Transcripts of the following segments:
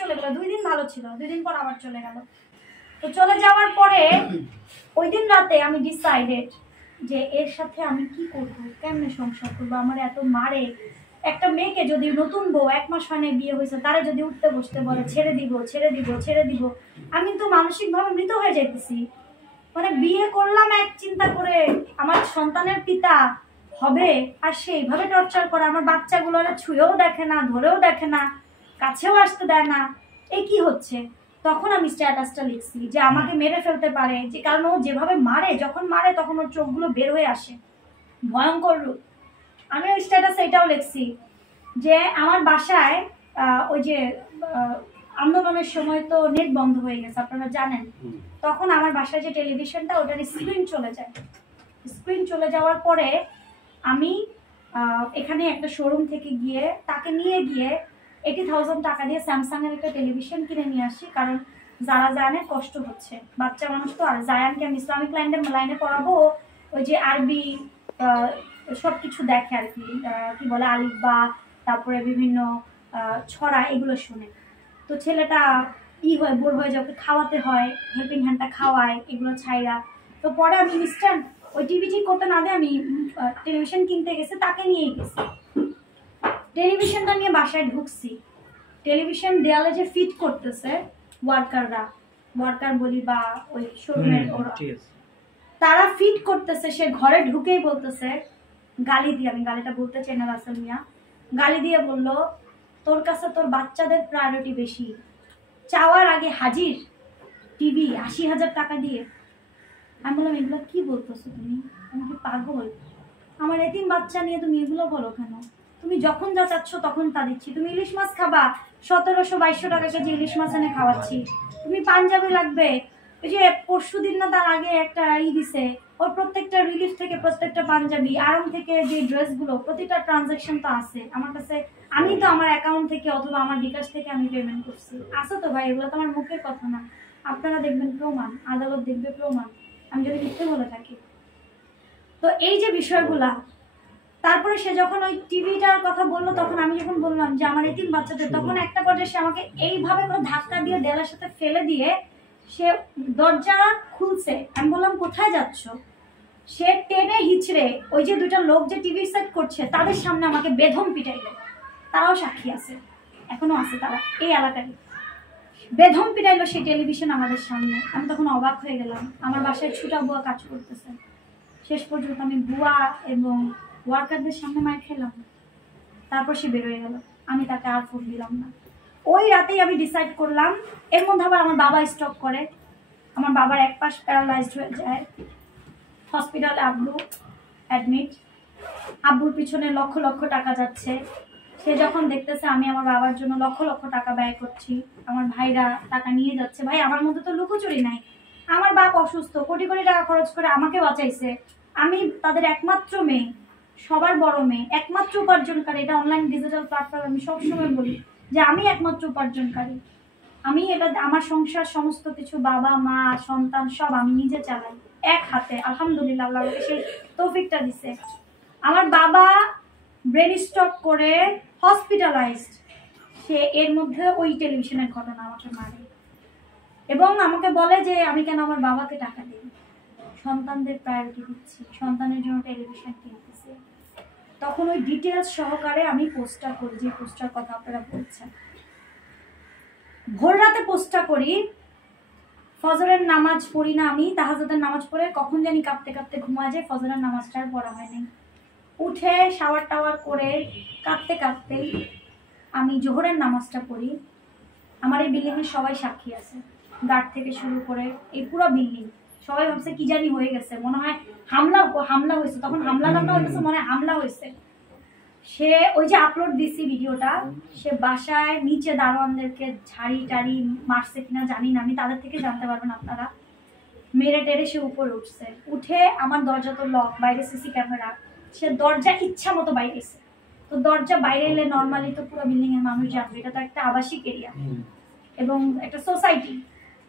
চলে গেল, 2 দিন ভালো ছিল, 2 দিন পর আবার চলে গেল। তো চলে যাওয়ার পরে ওই দিন রাতে আমি ডিসাইডেড যে এর সাথে আমি কি করব, কেমনে সংসার করবো। আমার এত মারে, একটা মেয়েকে যদি নতুন বউ 1 মাস হয় বিয়ে হয়েছে তারা যদি উঠতে বসতে বলে ছেড়ে দিব ছেড়ে দিব ছেড়ে দিব, আমি তো মানসিকভাবে মৃত হয়ে যাইতেছি। মানে বিয়ে করলাম এক চিন্তা করে, আমার সন্তানের পিতা হবে, আর সেইভাবে টর্চার করে। আমার বাচ্চাগুলোর ছুঁয়েও দেখে না, ধরেও দেখে না, কাছেও আসতে দেয় না, এই কি হচ্ছে। তখন আমি স্ট্যাটাসটা লিখছি যে আমাকে মেরে ফেলতে পারে, যে কারণ ও যেভাবে মারে, যখন মারে তখন ওর চোখগুলো বের হয়ে আসে, ভয়ঙ্কর রূপ। আমি ওই স্ট্যাটাসে এটাও লিখছি যে আমার বাসায় ওই যে আন্দোলনের সময় তো নেট বন্ধ হয়ে গেছে আপনারা জানেন, তখন আমার বাসায় যে টেলিভিশনটা ওটার স্ক্রিন চলে যায়। স্ক্রিন চলে যাওয়ার পরে আমি এখানে একটা শোরুম থেকে গিয়ে তাকে নিয়ে গিয়ে 80,000 টাকা দিয়ে স্যামসাং এর একটা টেলিভিশন কিনে নিয়ে আসি, কারণ যারা জায়ানের কষ্ট হচ্ছে, বাচ্চা মানুষ তো। আর জায়ানকে আমি ইসলামিক লাইনে পড়াবো, ওই যে আরবি সবকিছু দেখে আর কি, কি বলে আলিফ বা, তারপরে বিভিন্ন ছড়া, এগুলো শুনে। তো ছেলেটা হয় বোর হয়ে যায়, ওকে খাওয়াতে হয়, হেল্পিং হ্যান্ডটা খাওয়ায়, এগুলো ছাইরা। তো পরে আমি ইনস্ট্যান্ট ওই টিভি ঠিক করতে না দিয়ে আমি টেলিভিশন কিনতে গেছি, তাকে নিয়েই গেছি। টেলিভিশনটা নিয়ে বাসায় ঢুকছি, টেলিভিশন দেয়ালে যে ফিট করতেছে ওয়ার্কার বলি বা ওই শোরুমের ওরা, তারা ফিট করতেছে, সে ঘরে ঢুকেই বলতেছে গালি দিয়ে, আমি গালিটা বলতে চাই না রাসেল মিয়া, গালি দিয়ে বলল তোর কাছে তোর বাচ্চাদের প্রায়োরিটি বেশি, চাওয়ার আগে হাজির টিভি 80,000 টাকা দিয়ে। আমি বললাম এগুলো কি বলতেছো তুমি, আমি কি পাগল? আমার এতিম বাচ্চা নিয়ে তুমি এগুলো বলো কেন? তুমি যখন যা চাচ্ছ তখন তা দিচ্ছি। তুমি ইলিশ মাছ খাবা, 1700-2200 টাকা কেজি ইলিশ মাছ এনে খাওয়াচ্ছি। তুমি পাঞ্জাবি লাগবে, ওই যে পরশুদিন না তার আগে একটা দিছে, ওর প্রত্যেকটা রিলিফ থেকে প্রত্যেকটা পাঞ্জাবি, আরাম থেকে যে ড্রেসগুলো, প্রতিটা ট্রানজাকশন তো আছে আমার কাছে। আমি তো আমার অ্যাকাউন্ট থেকে অথবা আমার বিকাশ থেকে আমি পেমেন্ট করছি, আছে তো ভাই, এগুলো তো আমার মুখের কথা না। আপনারা দেখবেন প্রমাণ, আদালত দেখবে প্রমাণ, আমি যদি মিথ্যে বলে থাকি। তো এই যে বিষয়গুলা, তারপরে সে যখন ওই টিভিটার কথা বললো, তখন আমি যখন বললাম যে আমার এতিম বাচ্চাদের, তখন একটা পর্যায়ে সে আমাকে এইভাবে করে ধাক্কা দিয়ে দেয়ালের সাথে ফেলে দিয়ে সে দরজা খুলছে। আমি বললাম কোথায় যাচ্ছ? সে টেনে হিচড়ে ওই যে 2টা লোক যে টিভি সেট করছে তাদের সামনে আমাকে বেধম পিটাইলো। তারাও সাক্ষী আছে, এখনো আছে তারা এই এলাকায়। বেধম পিটাইলো সেই টেলিভিশন আমাদের সামনে। আমি তখন অবাক হয়ে গেলাম, আমার বাসায় ছুটা বুয়া কাজ করতেছে। শেষ পর্যন্ত আমি বুয়া এবং ওয়ার্কারদের সামনে মার খেলাম। তারপর সে বেরোয় গেল, আমি তাকে আর ফোন দিলাম না। ওই রাতেই আমি ডিসাইড করলাম। এর মধ্যে আবার আমার বাবা স্ট্রোক করে, আমার বাবার এক পাশ প্যারালাইজড হয়ে যায়, হসপিটালে আব্বু অ্যাডমিট। আব্বুর পিছনে লক্ষ লক্ষ টাকা যাচ্ছে। সে যখন দেখতেছে আমি আমার বাবার জন্য লক্ষ লক্ষ টাকা ব্যয় করছি, আমার ভাইরা টাকা নিয়ে যাচ্ছে। ভাই আমার মধ্যে তো লুকোচুরি নাই, আমার বাপ অসুস্থ, কোটি কোটি টাকা খরচ করে আমাকে বাঁচাইছে। আমি তাদের একমাত্র মেয়ে, সবার বড় মেয়ে, একমাত্র উপার্জনকারী। এটা অনলাইন ডিজিটাল প্ল্যাটফর্ম, আমি সবসময় বলি যে আমি একমাত্র উপার্জনকারী। আমি এটা আমার সংসার সমস্ত কিছু, বাবা মা সন্তান সব আমি নিজে চালাই এক হাতে। আলহামদুলিল্লাহ, আল্লাহ আমাকে সেই তৌফিকটা দিছে। আমার বাবা ব্রেন স্ট্রোক করে হসপিটালাইজড। সে এর মধ্যে ওই টেলিভিশনের ঘটনা আমাকে মারে এবং আমাকে বলে যে আমি কেন আমার বাবাকে টাকা দিই, সন্তানদের প্রায়োরিটি দিচ্ছি, সন্তানের জন্য টেলিভিশন কিনতেছি। তখন ওই ডিটেলস সহকারে আমি পোস্টটা করি, যে পোস্টার কথা আপনারা বলছেন। ভোর রাতে পোস্টটা করি, ফজরের নামাজ পড়ি না আমি, তাহাজ্জুদের নামাজ পড়ে কখন জানি কাঁপতে কাঁপতে ঘুমা যায়, ফজরের নামাজটা আর পড়া হয়নি। উঠে শাওয়ার টাওয়ার করে কাঁপতে কাঁপতেই আমি জোহরের নামাজটা পড়ি। আমার এই বিল্ডিংয়ের সবাই সাক্ষী আছে, গার্ড থেকে শুরু করে এই পুরো বিল্ডিং। সবাই ভাবছে কি জানি হয়ে গেছে, মনে হয় হামলা হয়েছে। তখন হামলা হয়েছে, মনে হয় হামলা হয়েছে। সে ওই যে আপলোড দিছি ভিডিওটা, সে বাসায় নিচে দারোয়ানদেরকে ঝাড়ি টাড়ি মারছে কিনা জানি না, আমি তাদের থেকে জানতে পারবেন আপনারা। মেরে টেরে সে উপরে উঠছে, উঠে আমার দরজা তো লক, বাইরে সিসি ক্যামেরা, সে দরজা ইচ্ছা মতো বাইরেছে। তো দরজা বাইরে এলে নর্মালি তো পুরো বিল্ডিং এর মানুষ জানবে, এটা তো একটা আবাসিক এরিয়া এবং একটা সোসাইটি।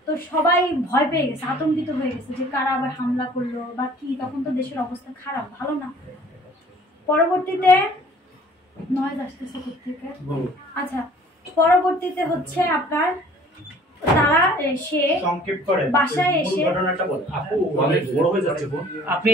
তো সবাই ভয় পেয়ে গেছে, আতঙ্কিত হয়ে গেছে যে কারা আবার হামলা করলো বা কি। তখন তো দেশের অবস্থা খারাপ, ভালো না। পরবর্তীতে নয়েজ আসতেছে থেকে, আচ্ছা, পরবর্তীতে হচ্ছে আপনার তারা সে সংক্ষেপ করে বাসায় এসে ঘটনাটা বল। আপু অনেক বড় হয়ে যাচ্ছে বোন। আপনি